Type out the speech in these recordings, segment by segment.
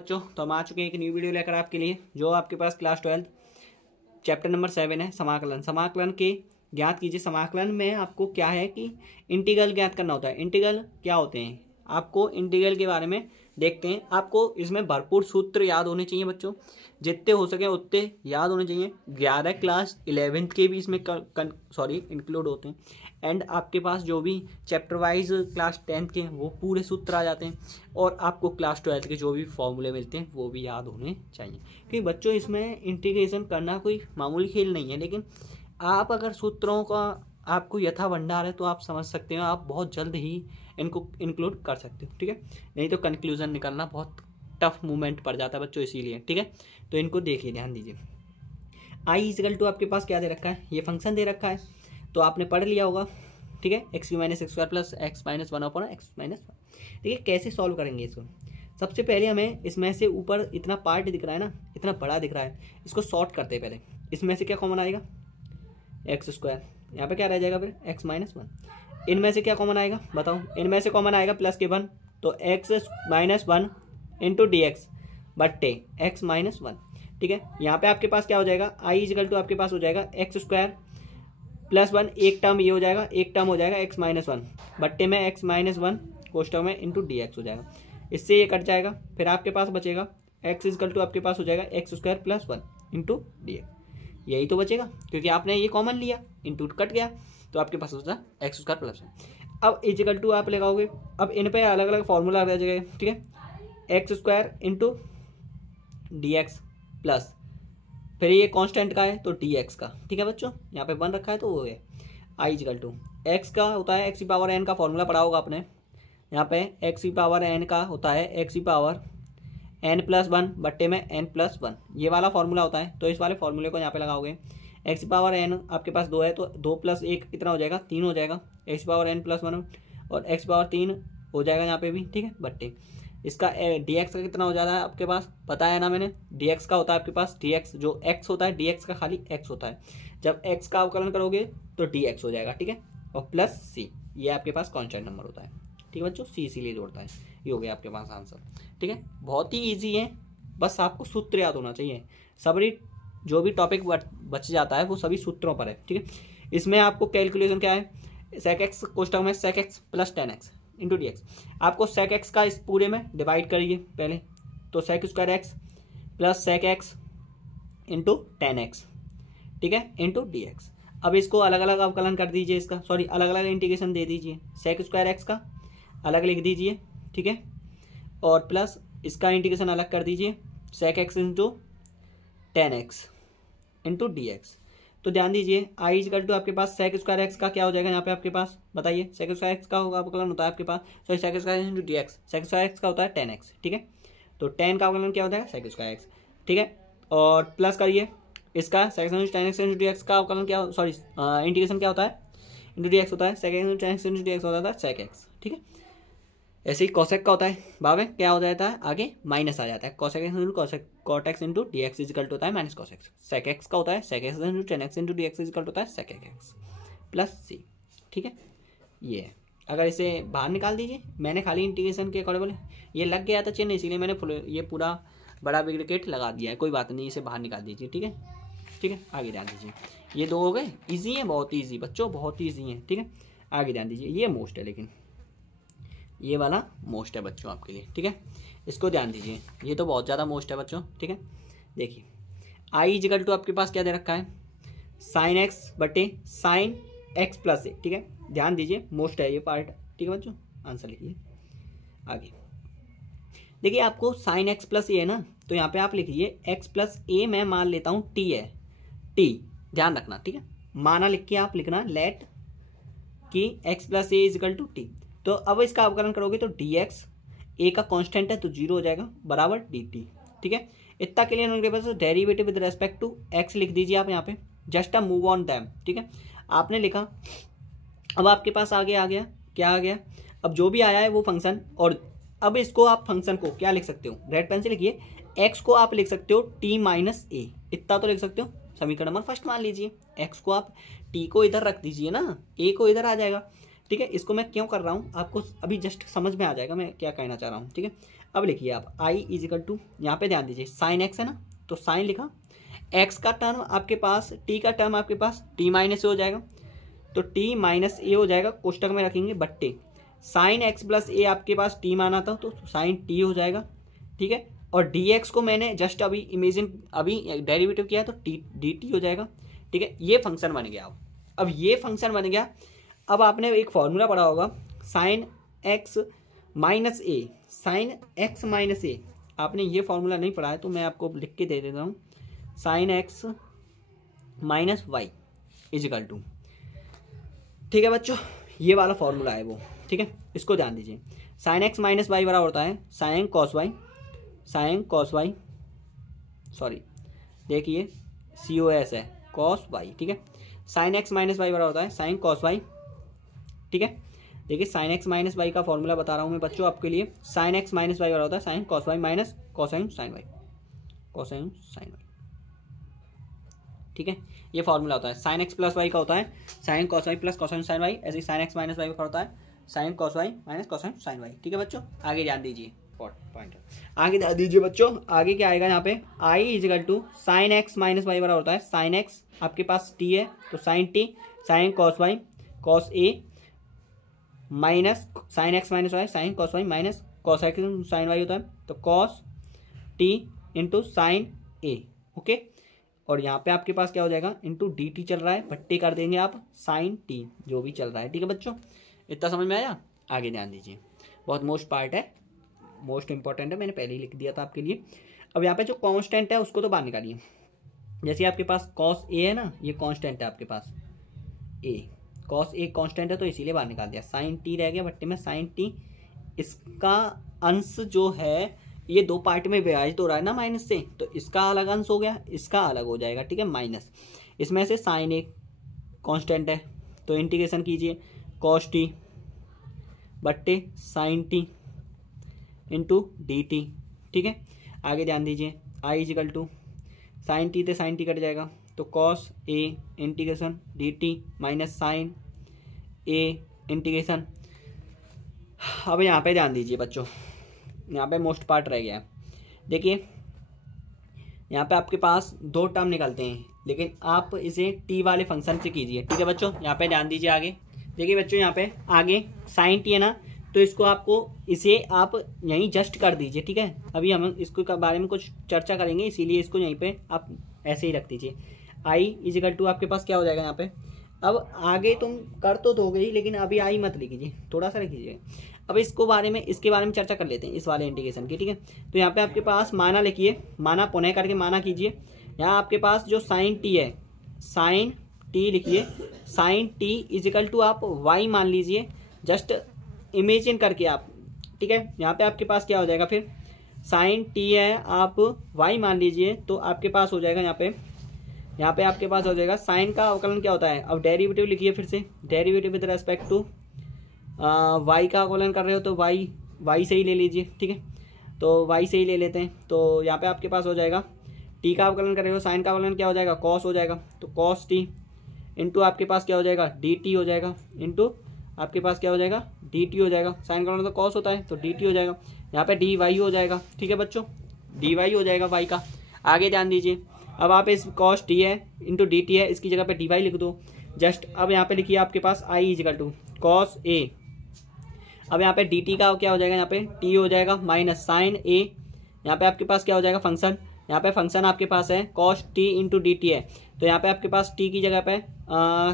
बच्चों तो हम आ चुके हैं एक न्यू वीडियो लेकर आपके लिए, जो आपके पास क्लास 12 चैप्टर नंबर 7 है समाकलन। समाकलन के ज्ञात कीजिए। समाकलन में आपको क्या है कि इंटीग्रल ज्ञात करना होता है। इंटीग्रल क्या होते हैं, आपको इंटीग्रल के बारे में देखते हैं। आपको इसमें भरपूर सूत्र याद होने चाहिए बच्चों, जितने हो सके उतने याद होने चाहिए। 11 क्लास 11th के भी इसमें इंक्लूड होते हैं। एंड आपके पास जो भी चैप्टर वाइज क्लास 10th के वो पूरे सूत्र आ जाते हैं, और आपको क्लास 12th के जो भी फॉर्मूले मिलते हैं वो भी याद होने चाहिए। क्योंकि बच्चों इसमें इंटीग्रेशन करना कोई मामूली खेल नहीं है, लेकिन आप अगर सूत्रों का आपको यथा भंडार है तो आप समझ सकते हो, आप बहुत जल्द ही इनको इंक्लूड कर सकते हो। ठीक है, नहीं तो कंक्लूजन निकालना बहुत टफ मूवमेंट पड़ जाता है बच्चों, इसीलिए। ठीक है, तो इनको देखिए, ध्यान दीजिए। आई इजिकल टू आपके पास क्या दे रखा है, ये फंक्शन दे रखा है, तो आपने पढ़ लिया होगा। ठीक है, x Q minus x square plus x minus one upon x minus one. देखिए कैसे सॉल्व करेंगे इसको। सबसे पहले हमें इसमें से ऊपर इतना पार्ट दिख रहा है ना, इतना बड़ा दिख रहा है, इसको सॉर्ट करते हैं पहले। इसमें से क्या कॉमन आएगा, एक्स स्क्वायर, यहाँ पे क्या रह जाएगा फिर एक्स माइनस वन। इनमें से क्या कॉमन आएगा बताओ, इनमें से कॉमन आएगा प्लस के वन, तो x minus one into D x बट्टे एक्स माइनस वन। ठीक है, यहाँ पे आपके पास क्या हो जाएगा, आई इजिकल टू आपके पास हो जाएगा एक्स स्क्वायर प्लस वन, एक टर्म ये हो जाएगा, एक टर्म हो जाएगा एक्स माइनस वन बट्टे में एक्स माइनस वन कोष्टक में इंटू डी एक्स हो जाएगा। इससे ये कट जाएगा, फिर आपके पास बचेगा एक्स इजिकल टू आपके पास हो जाएगा x square plus one into D x. यही तो बचेगा, क्योंकि आपने ये कॉमन लिया, इंटू कट गया, तो आपके पास होता है एक्स स्क्वायर प्लस वन। अब इजिकल टू आप लगाओगे, अब इन पे अलग अलग फॉर्मूला आ जाएगा। ठीक है, x square into D x plus, फिर ये कांस्टेंट का है तो डी एक्स का। ठीक है बच्चों, यहाँ पे वन रखा है तो वो है आई इजिकल टू एक्स का होता है एक्स ई पावर एन का फॉर्मूला पढ़ा होगा आपने। यहाँ पे एक्स ई पावर एन का होता है एक्स ई पावर एन प्लस वन बट्टे में एन प्लस वन, ये वाला फॉर्मूला होता है। तो इस वाले फॉर्मूले को यहाँ पे लगाओगे, एक्स पावर एन आपके पास दो है तो दो प्लस एक कितना हो जाएगा, तीन हो जाएगा। X power n plus one और एक्स पावर तीन हो जाएगा यहाँ पे भी। ठीक है, बट्टे इसका डी एक्स का कितना हो जाता है आपके पास, पता है ना मैंने, डी एक्स का होता है आपके पास डी एक्स, जो एक्स होता है डी एक्स का खाली एक्स होता है। जब एक्स का अवकलन करोगे तो डी एक्स हो जाएगा। ठीक है, और प्लस सी, ये आपके पास कॉन्स्टेंट नंबर होता है। ठीक है बच्चों, सी इसीलिए जोड़ता है। ये हो गया आपके पास आंसर। ठीक है, बहुत ही ईजी है, बस आपको सूत्र याद होना चाहिए। सभी जो भी टॉपिक बच जाता है वो सभी सूत्रों पर है। ठीक है, इसमें आपको कैलकुलेशन क्या है, सेक एक्स कोष्टक में sec x plus tan x into D x. आपको सेक एक्स का इस पूरे में डिवाइड करिए पहले, तो sec square x plus sec x into tan x. ठीक है, इंटू डी एक्स। अब इसको अलग अलग अवकलन कर दीजिए, इसका अलग अलग इंटीग्रेशन दे दीजिए। सेक स्क्वायर एक्स का अलग लिख दीजिए, ठीक है, और प्लस इसका इंटीग्रेशन अलग कर दीजिए, sec x into tan x into D x. तो ध्यान दीजिए, आई इजिकल टू आपके पास सेक स्क्वायर एक्स का क्या हो जाएगा यहाँ पे आपके पास, बताइए। सेक स्क्वायर एक्स का अवकलन होता है आपके पास, sec square into D X, sec square X का होता है टेन एक्स। ठीक है, तो टेन का अवकलन क्या होता है, सेक स्क्वायर एक्स। ठीक है, और प्लस करिए इसका sec into tan x into D X का अवकलन क्या, इंटीग्रेशन क्या होता है, इंटू डी एक्स होता है, sec into tan x into D X होता है सेक एक्स। ठीक है, ऐसे ही कोसेक का होता है, बावे क्या हो जाता है, आगे माइनस आ जाता है, cosec x into cosec cot x into D x is equal होता है माइनस कोसेक। सेक एक्स का होता है sec x into tan x into D x is equal होता है सेक एक्स प्लस सी। ठीक है, ये है। अगर इसे बाहर निकाल दीजिए, मैंने खाली इंटीग्रेशन के अकॉर्डिंग ये लग गया था चिन्ह, इसीलिए मैंने ये पूरा बड़ा ब्रैकेट लगा दिया है, कोई बात नहीं, इसे बाहर निकाल दीजिए। ठीक है, ठीक है, आगे ध्यान दीजिए, ये दो हो गए, ईजी है, बहुत ईजी बच्चों, बहुत ईजी है। ठीक है, आगे ध्यान दीजिए, ये मोस्ट है, लेकिन ये वाला मोस्ट है बच्चों आपके लिए। ठीक है, इसको ध्यान दीजिए, ये तो बहुत ज़्यादा मोस्ट है बच्चों। ठीक है, देखिए आई इजिकल टू आपके पास क्या दे रखा है, साइन एक्स बटे साइन एक्स प्लस ए। ठीक है, ध्यान दीजिए, मोस्ट है ये पार्ट। ठीक है बच्चों, आंसर लिखिए आगे। देखिए आपको साइन एक्स प्लस ए है ना, तो यहाँ पे आप लिखिए एक्स प्लस ए, मैं मान लेता हूँ टी है, टी ध्यान रखना। ठीक है, माना लिख के आप लिखना लेट कि x plus a is equal to t. तो अब इसका अवकलन करोगे तो डी एक्स, ए का कांस्टेंट है तो जीरो हो जाएगा, बराबर डी टी। ठीक है, इतना के लिए उनके पास derivative with respect to X लिख दीजिए आप यहाँ पे, just a move on them. ठीक है, आपने लिखा, अब आपके पास आगे आ गया, क्या आ गया, अब जो भी आया है वो फंक्शन, और अब इसको आप फंक्शन को क्या लिख सकते हो, रेड पेन से लिखिए, एक्स को आप लिख सकते हो टी माइनस ए, इतना तो लिख सकते हो। समीकरण नंबर फर्स्ट मान लीजिए, एक्स को आप टी को इधर रख दीजिए ना, ए को इधर आ जाएगा। ठीक है, इसको मैं क्यों कर रहा हूँ आपको अभी जस्ट समझ में आ जाएगा मैं क्या कहना चाह रहा हूँ। ठीक है, अब लिखिए आप आई इज इक्वल टू, यहाँ पे ध्यान दीजिए साइन एक्स है ना, तो साइन लिखा, एक्स का टर्म आपके पास, टी का टर्म आपके पास टी माइनस ए हो जाएगा, तो टी माइनस ए हो जाएगा, कोष्टक में रखेंगे बट्टे साइन एक्स प्लस ए आपके पास टी माना था तो साइन टी हो जाएगा, ठीक है। और डी एक्स को मैंने जस्ट अभी इमेजिन अभी डेरिवेटिव किया तो टी डी टी हो जाएगा, ठीक है। ये फंक्शन बन गया। अब ये फंक्शन बन गया। अब आपने एक फॉर्मूला पढ़ा होगा साइन एक्स माइनस ए, साइन एक्स माइनस ए, आपने ये फॉर्मूला नहीं पढ़ा है तो मैं आपको लिख के दे देता हूँ, sine x minus y is equal to, ठीक है बच्चों, ये वाला फॉर्मूला है वो, ठीक है। इसको ध्यान दीजिए, साइन एक्स माइनस वाई बराबर होता है sine cos y, sine cos y, sorry देखिए सी ओ एस है कॉस वाई, ठीक है। साइन एक्स माइनस वाई बराबर होता है साइन कॉस वाई, ठीक है। देखिए साइन एक्स माइनस वाई का फॉर्मूला बता रहा हूँ मैं बच्चों आपके लिए, साइन एक्स माइनस वाई बराबर होता है sine cos Y minus cosine sine y, cosine sine y, ठीक है। ये फॉर्मूला होता है। साइन एक्स प्लस वाई का होता है sine cos y plus cosine sine y, ऐसे ही साइन एक्स माइनस वाई का होता है sine cos Y minus cosine sine y, ठीक है बच्चों। आगे ध्यान दीजिए, पॉइंट आगे ध्यान दीजिए बच्चों, आगे क्या आएगा यहाँ पे, I is equal to sine x minus Y बराबर होता है साइन एक्स, आपके पास टी है तो sine T, sine cos Y cos A minus sine x minus Y sine cos Y minus cos X sine Y होता है, तो cos T into sine A, okay. और यहाँ पे आपके पास क्या हो जाएगा, इंटू डी टी चल रहा है, भट्टे कर देंगे आप साइन टी जो भी चल रहा है, ठीक है बच्चों। इतना समझ में आया। आगे ध्यान दीजिए, बहुत मोस्ट पार्ट है, मोस्ट इंपॉर्टेंट है, मैंने पहले ही लिख दिया था आपके लिए। अब यहाँ पे जो कांस्टेंट है उसको तो बाहर निकालिए, जैसे आपके पास कॉस ए है ना, ये कांस्टेंट है आपके पास ए, कॉस ए कांस्टेंट है तो इसीलिए बाहर निकाल दिया, साइन टी रह गया भट्टे में साइन टी, इसका अंश जो है ये दो पार्ट में विभाजित हो रहा है ना माइनस से, तो इसका अलग अंश हो गया, इसका अलग हो जाएगा, ठीक है, माइनस। इसमें से साइन ए कांस्टेंट है तो इंटीग्रेशन कीजिए कॉस टी बट्टे sine T into D T, ठीक है। आगे ध्यान दीजिए, I equal to sine T से साइन टी कट जाएगा तो cos A integration D T minus sine A integration. अब यहाँ पे ध्यान दीजिए बच्चों, यहाँ पे मोस्ट पार्ट रह गया है। देखिए यहाँ पे आपके पास दो टर्म निकलते हैं, लेकिन आप इसे टी वाले फंक्शन से कीजिए, ठीक है बच्चों। यहाँ पे ध्यान दीजिए, आगे देखिए बच्चों, यहाँ पे आगे साइन टी है ना, तो इसको आपको इसे आप यहीं जस्ट कर दीजिए, ठीक है। अभी हम इसको बारे में कुछ चर्चा करेंगे, इसीलिए इसको यहीं पे आप ऐसे ही रख दीजिए। आई इजिकल टू आपके पास क्या हो जाएगा यहाँ पे, अब आगे तुम कर तो दोगे ही, लेकिन अभी आई मत लिखिए, थोड़ा सा लिखिए। अब इसके बारे में चर्चा कर लेते हैं, इस वाले इंटीग्रेशन की, ठीक है। तो यहाँ पे आपके पास माना लिखिए, माना पुनः करके माना कीजिए। यहाँ आपके पास जो साइन टी है, साइन टी लिखिए, साइन टी इजिकल टू आप वाई मान लीजिए, जस्ट इमेजिन करके आप, ठीक है। यहाँ पे आपके पास क्या हो जाएगा, फिर साइन टी है आप वाई मान लीजिए, तो आपके पास हो जाएगा यहाँ पे आपके पास हो जाएगा साइन का अवकलन क्या होता है। अब डेरिवेटिव लिखिए फिर से, derivative with respect to y का अवकलन कर रहे हो तो वाई से ही ले लीजिए, ठीक है। तो वाई से ही ले लेते हैं, तो यहाँ पे आपके पास हो जाएगा टी का अवकलन कर रहे हो, साइन का अवकलन क्या हो जाएगा, कॉस हो जाएगा, तो कॉस टी इंटू आपके पास क्या हो जाएगा, डी टी हो जाएगा, इंटू आपके पास क्या हो जाएगा, डी टी हो जाएगा। साइन का मतलब तो कॉस होता है तो डी टी हो जाएगा, यहाँ पे डी वाई हो जाएगा, ठीक है बच्चों, डी वाई हो जाएगा वाई का। आगे ध्यान दीजिए, अब आप इस कॉस टी है इंटू डी टी है, इसकी जगह पे डी वाई लिख दो जस्ट। अब यहाँ पे लिखिए आपके पास आई इजिकल टू कॉस ए, अब यहाँ पे डी टी का क्या हो जाएगा, यहाँ पे टी हो जाएगा माइनस साइन ए, यहाँ पे आपके पास क्या हो जाएगा फंक्शन, यहाँ पे फंक्शन आपके पास है cos T into D T है, तो यहाँ पे आपके पास टी की जगह पे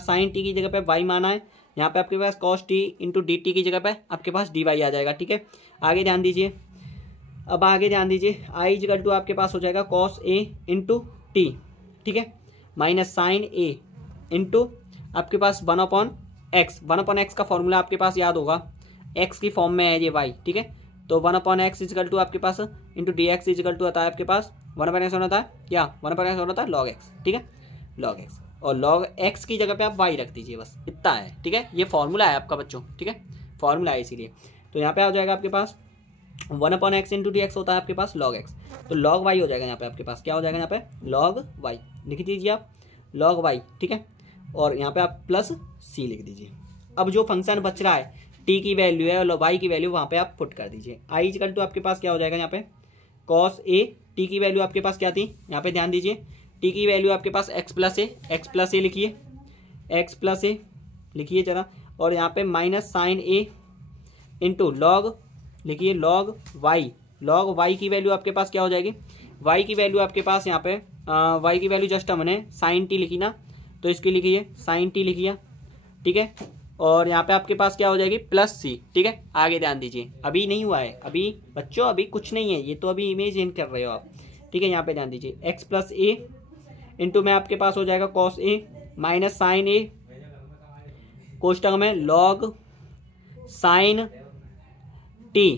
साइन टी की जगह पे वाई माना है, यहाँ पे आपके पास cos T into D T की जगह पे आपके पास डी वाई आ जाएगा, ठीक है। आगे ध्यान दीजिए, अब आगे ध्यान दीजिए, आई इजिकल टू आपके पास हो जाएगा कॉस ए इंटू टी, ठीक है, माइनस साइन ए इंटू आपके पास 1/x का फॉर्मूला आपके पास याद होगा, x की फॉर्म में है ये y, ठीक है। तो 1/x इजिकल टू आपके पास into D x equal to आता है आपके पास 1/x होता है, क्या 1/x होता है log x, ठीक है, log x, और log x की जगह पे आप y रख दीजिए, बस इतना है, ठीक है। ये फॉर्मूला है आपका बच्चों, ठीक है, फॉर्मूला है इसीलिए। तो यहाँ पे आ जाएगा आपके पास 1/x इंटू डी एक्स होता है आपके पास log x, तो log y हो जाएगा यहाँ पे आपके पास, क्या हो जाएगा यहाँ पे log y लिख दीजिए आप, log y, ठीक है, और यहाँ पे आप प्लस c लिख दीजिए। अब जो फंक्शन बच रहा है टी की वैल्यू है और वाई की वैल्यू वहाँ पे आप पुट कर दीजिए। आई इक्वल टू आपके पास क्या हो जाएगा यहाँ पे कॉस ए, टी की वैल्यू आपके पास क्या थी यहाँ पे ध्यान दीजिए, टी की वैल्यू आपके पास एक्स प्लस ए लिखिए, एक्स प्लस ए लिखिए जरा, और यहाँ पे माइनस साइन ए इंटू लॉग लिखिए लॉग वाई की वैल्यू आपके पास क्या हो जाएगी, वाई की वैल्यू आपके पास यहाँ पे वाई की वैल्यू जस्ट हमने साइन टी लिखी ना, तो इसकी लिखिए साइन टी लिखिए, ठीक है। और यहाँ पे आपके पास क्या हो जाएगी प्लस सी, ठीक है। आगे ध्यान दीजिए, अभी नहीं हुआ है, अभी बच्चों अभी कुछ नहीं है, ये तो अभी इमेजिन कर रहे हो आप, ठीक है। यहाँ पे ध्यान दीजिए एक्स प्लस ए इंटू में आपके पास हो जाएगा कॉस ए माइनस साइन ए कोष्टक में लॉग साइन टी,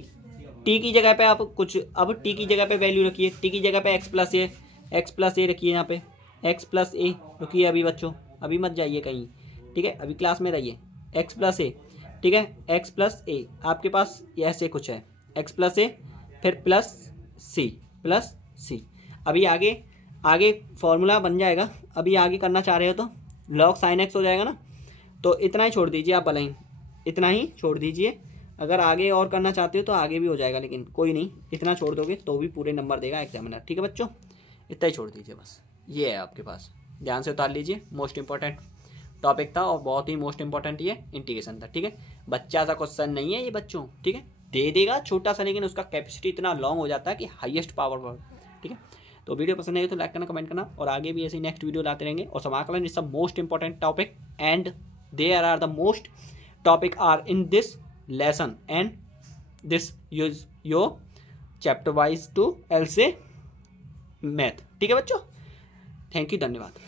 टी की जगह पे आप कुछ, अब टी की जगह पे वैल्यू रखिए, टी की जगह पे एक्स प्लस ए रखिए, यहाँ पे एक्स प्लस ए रुकिए अभी बच्चों, अभी मत जाइए कहीं, ठीक है, अभी क्लास में रहिए, एक्स प्लस ए, ठीक है, एक्स प्लस ए आपके पास ऐसे कुछ है, एक्स प्लस ए फिर प्लस सी। अभी आगे फॉर्मूला बन जाएगा, अभी आगे करना चाह रहे हो तो लॉग साइन एक्स हो जाएगा ना, तो इतना ही छोड़ दीजिए आप, भले ही इतना ही छोड़ दीजिए, अगर आगे और करना चाहते हो तो आगे भी हो जाएगा, लेकिन कोई नहीं, इतना छोड़ दोगे तो भी पूरे नंबर देगा एग्जामिनर, ठीक है बच्चों, इतना ही छोड़ दीजिए बस, ये है आपके पास, ध्यान से उतार लीजिए। मोस्ट इंपॉर्टेंट टॉपिक था और बहुत ही मोस्ट इंपॉर्टेंट ये इंटीग्रेशन था, ठीक है। बच्चा सा क्वेश्चन नहीं है ये बच्चों, ठीक है, दे देगा छोटा सा, लेकिन उसका कैपेसिटी इतना लॉन्ग हो जाता है कि हाईएस्ट पावर पर, ठीक है। तो वीडियो पसंद आई तो लाइक करना, कमेंट करना, और आगे भी ऐसे नेक्स्ट वीडियो लाते रहेंगे। और समाकलन is the most important topic and there are the most topic are in this lesson and this use your chapter wise to LC math, ठीक है बच्चों, थैंक यू, धन्यवाद।